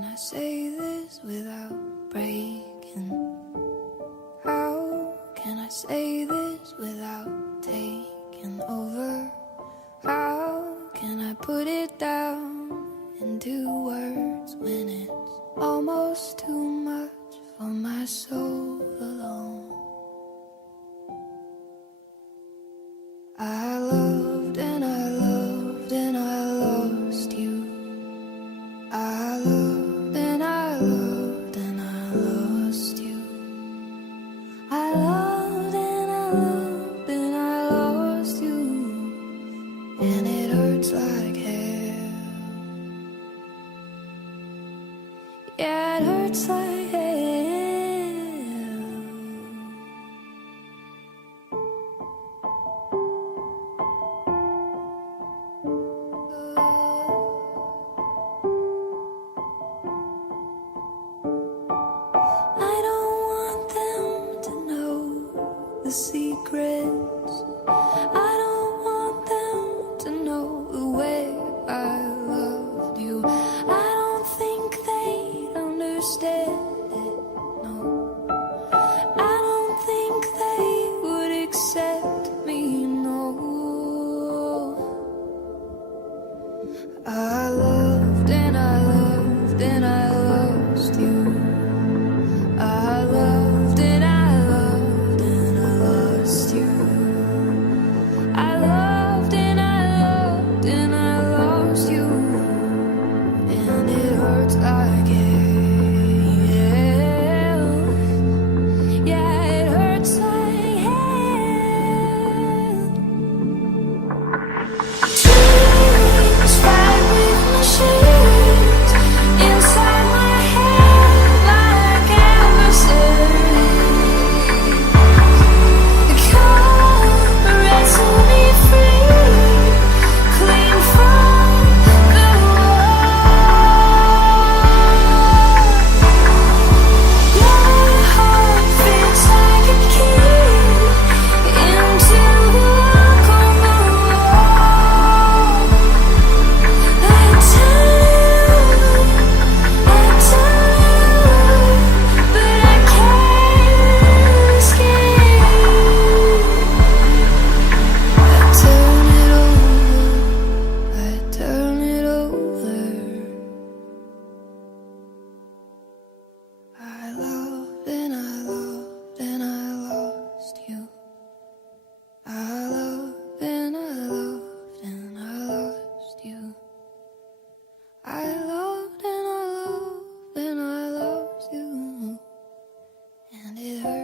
can I say this without breaking? How can I say this without taking over? How can I put it down into words when it's almost too much for my soul alone? I loved and I loved and I lost you. I loved and I loved and I lost you. I loved and I loved and I lost you. And it hurts like hell. Yeah, it hurts like hell. I don't want them to know the secrets. I don't want them to know the way I loved you. I don't think they'd understand it, no. I don't think they would accept me, no. I loved and I loved and I lost you. I loved and I loved and I lost you. I loved and I loved and I lost you. And it hurts like hell. Yeah, it hurts like hell. Dreams fight with machines inside my head like adversaries. Come wrestle me free, clean from the wall. Your heart fits like a key into the lock on the wall. I turn but I can't escape. I turn it over. I loved and I loved and I lost you. I loved and I loved and I lost you. I loved and I loved and I lost you. And it hurt.